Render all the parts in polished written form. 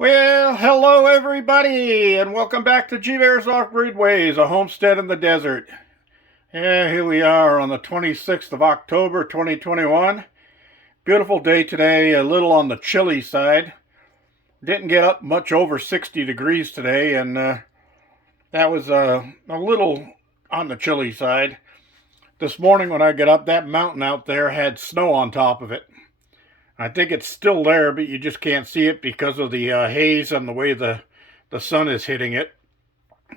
Well, hello everybody, and welcome back to G Bear's Off-Grid Ways, a homestead in the desert. Yeah, here we are on the 26th of October, 2021. Beautiful day today, a little on the chilly side. Didn't get up much over 60 degrees today, and that was a little on the chilly side. This morning when I got up, that mountain out there had snow on top of it. I think it's still there, but you just can't see it because of the haze and the way the sun is hitting it.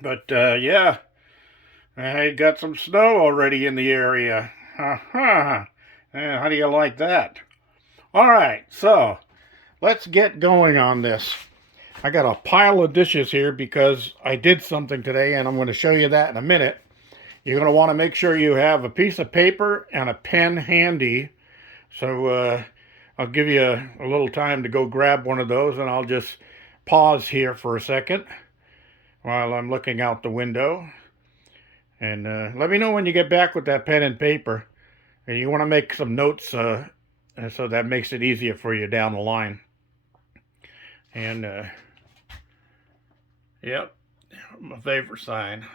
But yeah, I got some snow already in the area. How do you like that? All right, so let's get going on this. I got a pile of dishes here because I did something today, and I'm going to show you that in a minute. You're going to want to make sure you have a piece of paper and a pen handy. So I'll give you a little time to go grab one of those, and I'll just pause here for a second while I'm looking out the window. And let me know when you get back with that pen and paper. And you want to make some notes so that makes it easier for you down the line. And, yep, my favorite sign.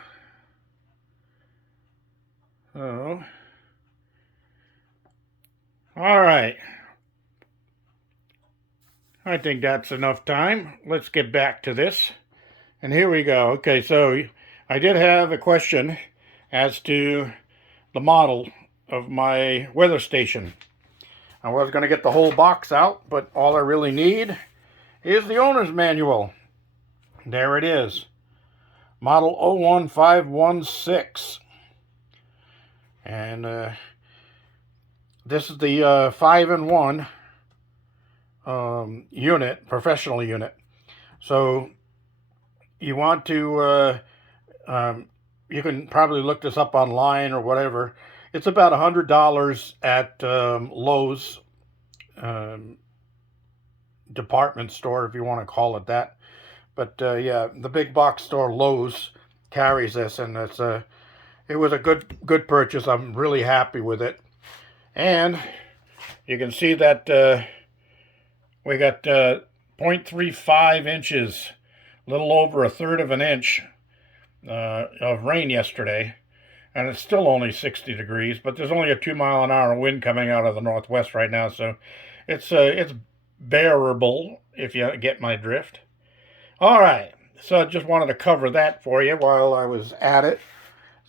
Oh. All right. I think that's enough time. Let's get back to this. And here we go. Okay, so I did have a question as to the model of my weather station. I was going to get the whole box out, but all I really need is the owner's manual. There it is. Model 01516. And this is the 5-in-1 unit, professional unit. So you want to, you can probably look this up online or whatever. It's about $100 at Lowe's department store, if you want to call it that. But yeah, the big box store Lowe's carries this, and it was a good purchase. I'm really happy with it. And you can see that we got 0.35 inches, a little over a third of an inch of rain yesterday, and it's still only 60 degrees, but there's only a 2-mile-an-hour wind coming out of the northwest right now, so it's bearable, if you get my drift. All right, so I just wanted to cover that for you while I was at it.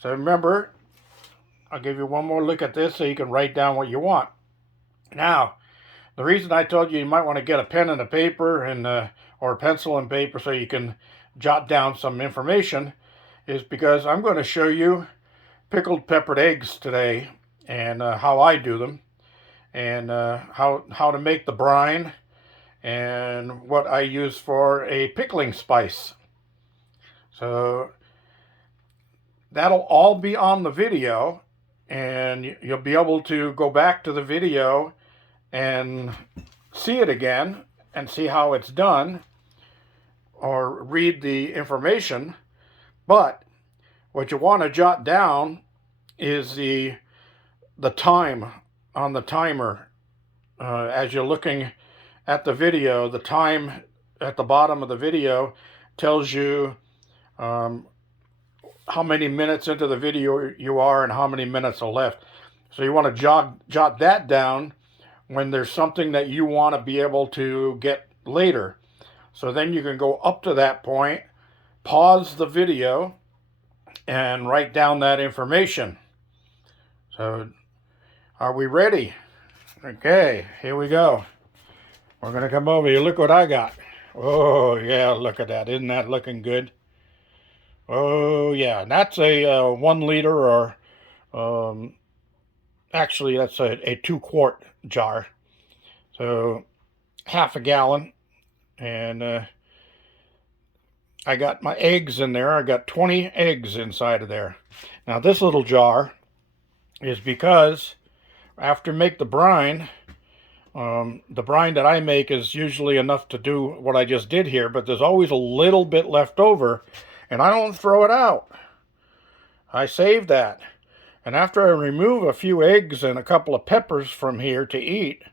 So remember, I'll give you one more look at this so you can write down what you want. Now, the reason I told you might want to get a pen and a paper or a pencil and paper so you can jot down some information is because I'm going to show you pickled peppered eggs today, and how I do them, and how to make the brine, and what I use for a pickling spice. So that'll all be on the video, and you'll be able to go back to the video and see it again and see how it's done, or read the information. But what you want to jot down is the time on the timer. As you're looking at the video, the time at the bottom of the video tells you how many minutes into the video you are and how many minutes are left. So you want to jot that down when there's something that you want to be able to get later. So then you can go up to that point, pause the video, and write down that information. So are we ready? Okay, here we go. We're going to come over here. Look what I got. Oh, yeah, look at that. Isn't that looking good? Oh, yeah. That's a 1 liter, or actually, that's a 2-quart jar. So half a gallon. And I got my eggs in there. I got 20 eggs inside of there. Now, this little jar is because after make the brine that I make is usually enough to do what I just did here, but there's always a little bit left over, and I don't throw it out. I save that. And after I remove a few eggs and a couple of peppers from here to eat,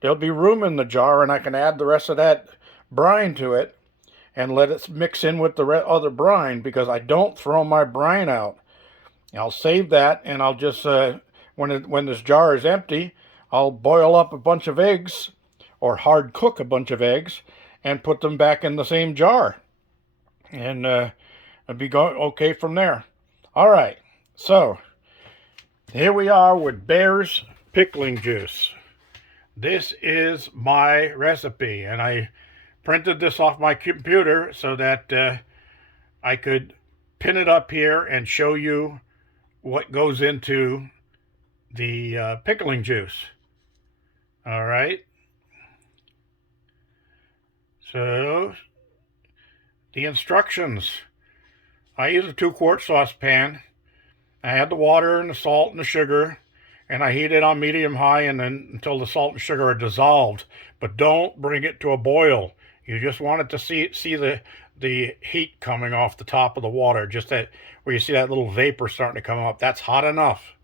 there'll be room in the jar, and I can add the rest of that brine to it and let it mix in with the other brine, because I don't throw my brine out. I'll save that, and I'll just, when this jar is empty, I'll boil up a bunch of eggs, or hard cook a bunch of eggs, and put them back in the same jar. And it'll be okay from there. All right, so here we are with Bear's pickling juice. This is my recipe, and I printed this off my computer so that I could pin it up here and show you what goes into the pickling juice. All right. So, the instructions. I use a 2-quart saucepan. I add the water and the salt and the sugar, and I heat it on medium-high and then until the salt and sugar are dissolved. But don't bring it to a boil. You just want it to see the heat coming off the top of the water, just that where you see that little vapor starting to come up. That's hot enough.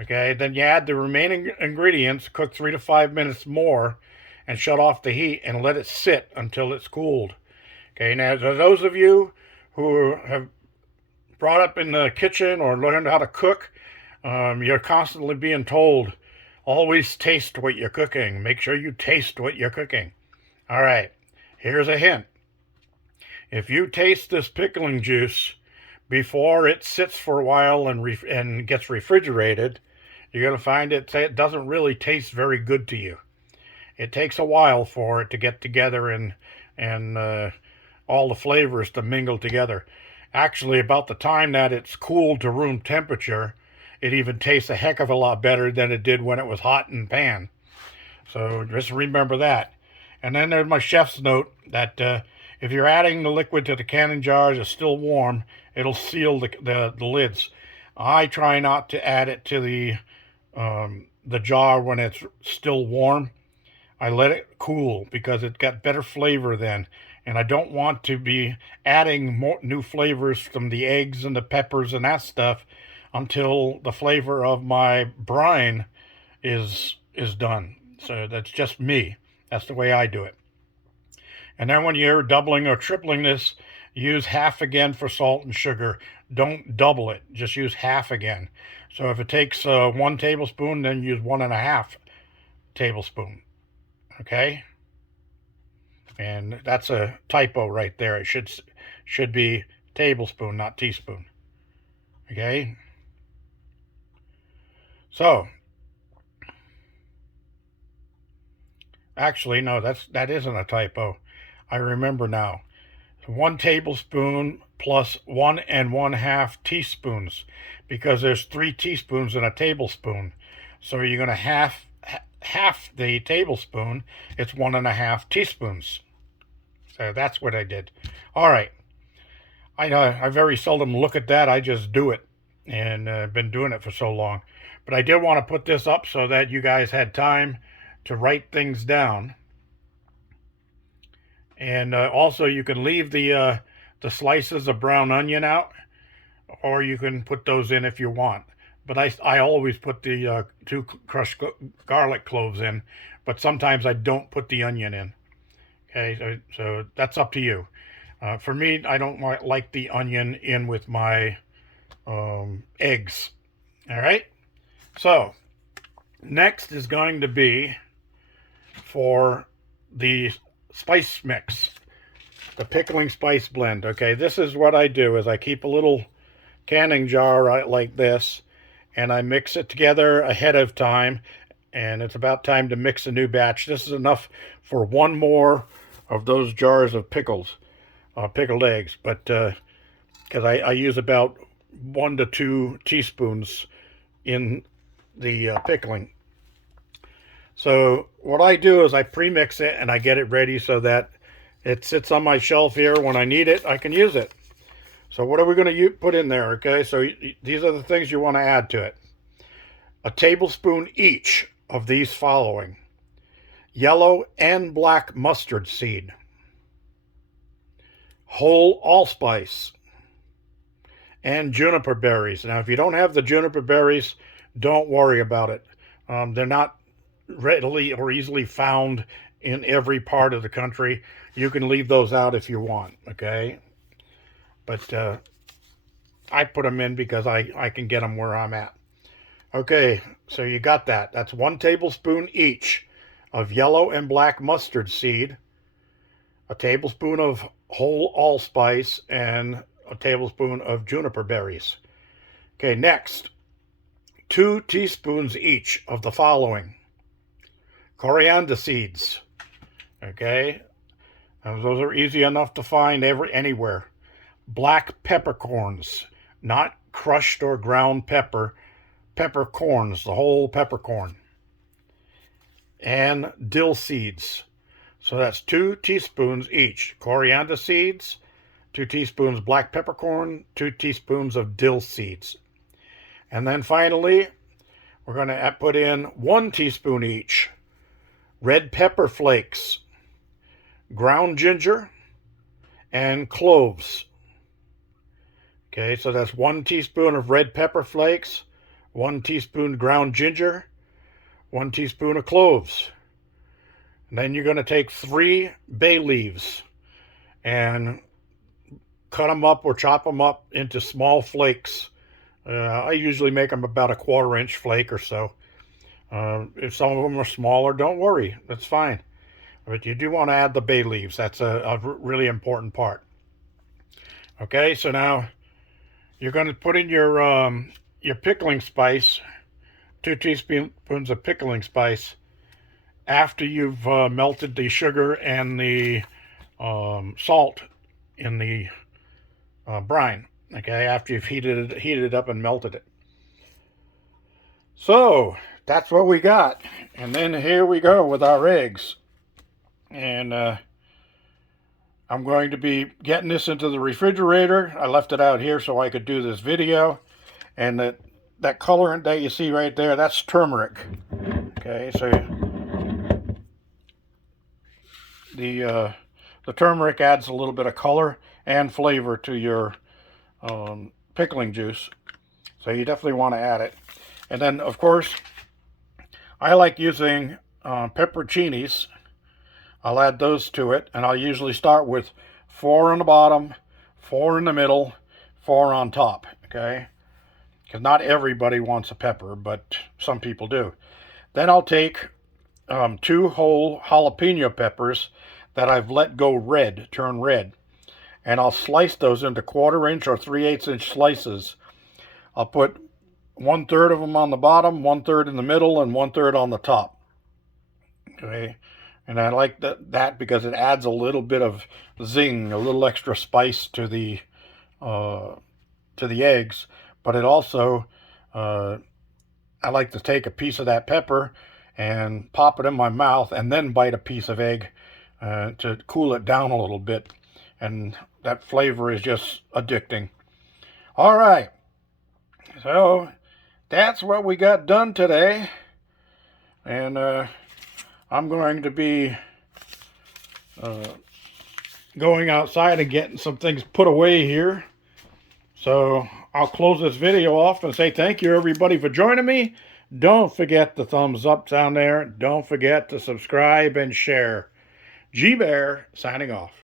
Okay, then you add the remaining ingredients, cook 3 to 5 minutes more, and shut off the heat and let it sit until it's cooled. Okay, now to those of you who have brought up in the kitchen or learned how to cook, you're constantly being told, always taste what you're cooking. Make sure you taste what you're cooking. All right, here's a hint. If you taste this pickling juice before it sits for a while and gets refrigerated, you're going to find it doesn't really taste very good to you. It takes a while for it to get together and all the flavors to mingle together. Actually, about the time that it's cooled to room temperature, it even tastes a heck of a lot better than it did when it was hot in the pan. So just remember that. And then there's my chef's note that if you're adding the liquid to the canning jars, it's still warm, it'll seal the lids. I try not to add it to the jar when it's still warm. I let it cool because it got better flavor then. And I don't want to be adding more new flavors from the eggs and the peppers and that stuff until the flavor of my brine is done. So that's just me. That's the way I do it. And then when you're doubling or tripling this, use half again for salt and sugar. Don't double it. Just use half again. So if it takes 1 tablespoon, then use 1.5 tablespoon. Okay? And that's a typo right there. It should be tablespoon, not teaspoon. Okay? So, actually, no, that isn't a typo. I remember now. 1 tablespoon plus 1 1/2 teaspoons, because there's 3 teaspoons in a tablespoon. So you're going to half the tablespoon. It's 1.5 teaspoons. So that's what I did. All right. I very seldom look at that. I just do it, and I've been doing it for so long. But I did want to put this up so that you guys had time to write things down. And also, you can leave the slices of brown onion out, or you can put those in if you want. But I always put the 2 crushed garlic cloves in, but sometimes I don't put the onion in. Okay, so that's up to you. For me, I don't like the onion in with my eggs. All right, so next is going to be for the spice mix, the pickling spice blend. Okay, this is what I do, is I keep a little canning jar like this, and I mix it together ahead of time, and it's about time to mix a new batch. This is enough for 1 more of those jars of pickled eggs, but because I use about 1 to 2 teaspoons in the pickling. So what I do is I pre-mix it and I get it ready so that it sits on my shelf here. When I need it, I can use it. So what are we going to put in there? Okay, so these are the things you want to add to it. A tablespoon each of these following: yellow and black mustard seed, whole allspice, and juniper berries. Now, if you don't have the juniper berries, don't worry about it. They're not readily or easily found in every part of the country. You can leave those out if you want, okay? But I put them in because I can get them where I'm at. Okay, so you got that. That's 1 tablespoon each of yellow and black mustard seed, a tablespoon of whole allspice, and a tablespoon of juniper berries. Okay, next, 2 teaspoons each of the following: coriander seeds. Okay, and those are easy enough to find anywhere. Black peppercorns, not crushed or ground peppercorns, the whole peppercorn. And dill seeds. So that's 2 teaspoons each. Coriander seeds, 2 teaspoons black peppercorn, 2 teaspoons of dill seeds. And then finally, we're going to put in 1 teaspoon each red pepper flakes, ground ginger, and cloves. Okay, so that's 1 teaspoon of red pepper flakes, 1 teaspoon ground ginger, 1 teaspoon of cloves. And then you're going to take 3 bay leaves and cut them up or chop them up into small flakes. I usually make them about a 1/4 inch flake or so. If some of them are smaller, don't worry, that's fine. But you do want to add the bay leaves. That's a really important part. Okay, so now you're going to put in your pickling spice, 2 teaspoons of pickling spice, after you've melted the sugar and the salt in the brine. Okay, after you've heated it up and melted it. So that's what we got. And then here we go with our eggs. And I'm going to be getting this into the refrigerator. I left it out here so I could do this video. And that colorant that you see right there, that's turmeric. Okay, so the turmeric adds a little bit of color and flavor to your pickling juice. So you definitely want to add it. And then, of course, I like using pepperoncinis. I'll add those to it, and I'll usually start with 4 on the bottom, 4 in the middle, 4 on top, okay? Because not everybody wants a pepper, but some people do. Then I'll take 2 whole jalapeno peppers that I've let go red, turn red, and I'll slice those into 1/4 inch or 3/8 inch slices. I'll put 1/3 of them on the bottom, 1/3 in the middle, and 1/3 on the top. Okay, and I like that because it adds a little bit of zing, a little extra spice to the eggs. But it also, I like to take a piece of that pepper and pop it in my mouth, and then bite a piece of egg to cool it down a little bit. And that flavor is just addicting. All right, so that's what we got done today. And I'm going to be going outside and getting some things put away here. So I'll close this video off and say thank you, everybody, for joining me. Don't forget the thumbs up down there. Don't forget to subscribe and share. G Bear signing off.